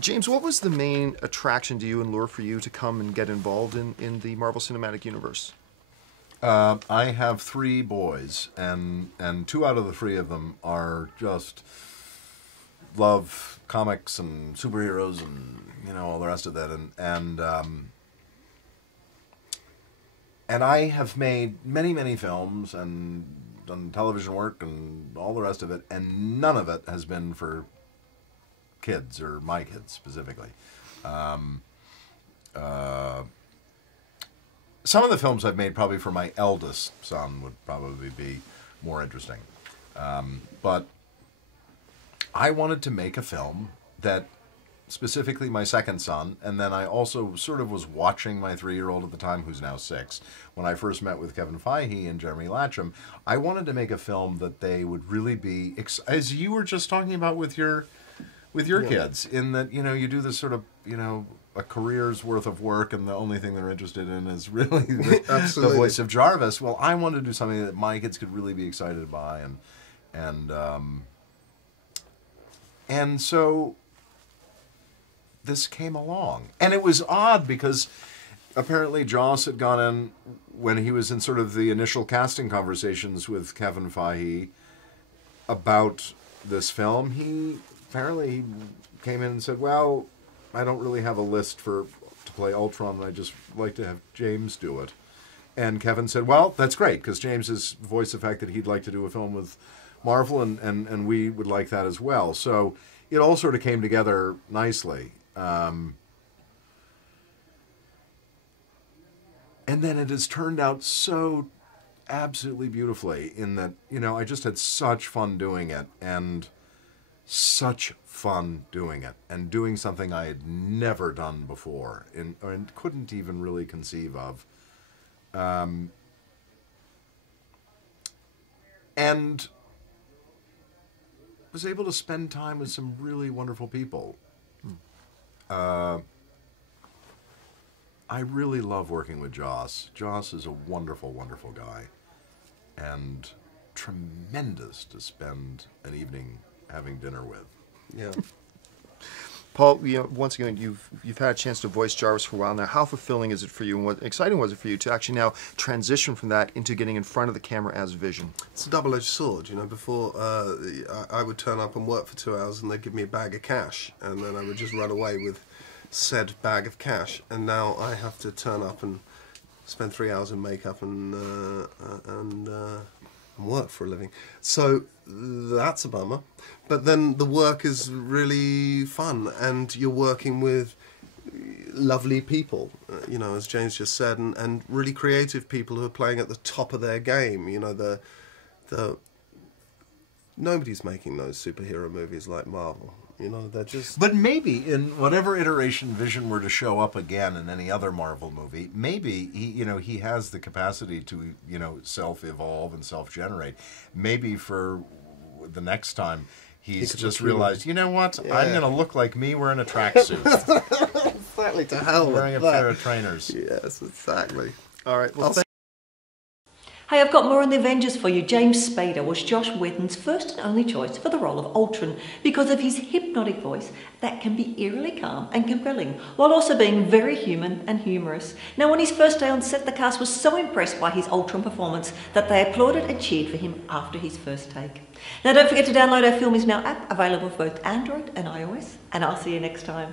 James, what was the main attraction to you and lure for you to come and get involved in the Marvel Cinematic Universe? I have 3 boys, and 2 out of the 3 of them are just love comics and superheroes and all the rest of that, and I have made many films and done television work and all the rest of it, and none of it has been for kids, or my kids specifically. Some of the films I've made probably for my eldest son would probably be more interesting. But I wanted to make a film that specifically my second son, and then I also sort of was watching my 3-year-old at the time, who's now 6. When I first met with Kevin Feige and Jeremy Latcham, I wanted to make a film that they would really be, as you were just talking about with your kids, in that, you do this sort of, a career's worth of work, and the only thing they're interested in is really the voice of Jarvis. Well, I wanted to do something that my kids could really be excited by, and so this came along. And it was odd because apparently Joss had gone in, when he was in sort of the initial casting conversations with Kevin Feige about this film, he apparently came in and said, well, I don't really have a list to play Ultron, and I just like to have James do it. And Kevin said, well, that's great, because James has voiced the fact that he'd like to do a film with Marvel, and we would like that as well. So it all sort of came together nicely. And then it has turned out so absolutely beautifully in that, I just had such fun doing it, and such fun doing it, and doing something I had never done before and couldn't even really conceive of. And was able to spend time with some really wonderful people. I really love working with Joss. Joss is a wonderful, wonderful guy, and tremendous to spend an evening having dinner with. Yeah. Paul, once again, you've had a chance to voice Jarvis for a while now. How fulfilling is it for you, and what exciting was it for you to actually now transition from that into getting in front of the camera as Vision? It's a double-edged sword, Before I would turn up and work for 2 hours, and they'd give me a bag of cash, and then I would just run away with said bag of cash. And now I have to turn up and spend 3 hours in makeup and work for a living. So that's a bummer. But then the work is really fun, and you're working with lovely people, as James just said, and really creative people who are playing at the top of their game. Nobody's making those superhero movies like Marvel. They're just... But maybe in whatever iteration Vision were to show up again in any other Marvel movie, maybe he has the capacity to, self-evolve and self-generate. Maybe for the next time he's just realized, you know what, yeah, I'm going to look like me wearing a tracksuit. Exactly, to hell with wearing a pair of trainers. Yes, exactly. All right, well, Hey, I've got more on the Avengers for you. James Spader was Joss Whedon's first and only choice for the role of Ultron because of his hypnotic voice that can be eerily calm and compelling, while also being very human and humorous. Now, on his first day on set, the cast was so impressed by his Ultron performance that they applauded and cheered for him after his first take. Now, don't forget to download our Film Is Now app, available for both Android and iOS, and I'll see you next time.